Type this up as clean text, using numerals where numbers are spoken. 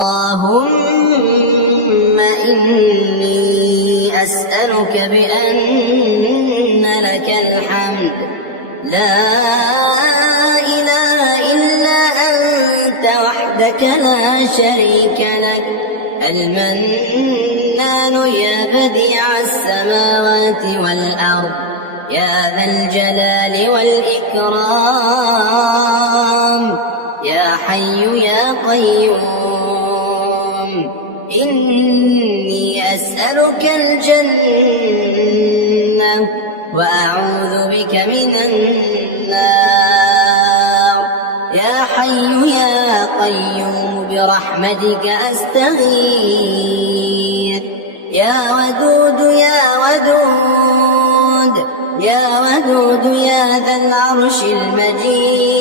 اللهم إني أسألك بأن لك الحمد لا إله إلا أنت وحدك لا شريك لك المنان يا بديع السماوات والأرض يا ذا الجلال والإكرام يا حي يا قيوم إني أسألك الجنة وأعوذ بك من النار يا حي يا قيوم برحمتك أستغيث يا ودود يا ودود يا ودود يا ذا العرش المجيد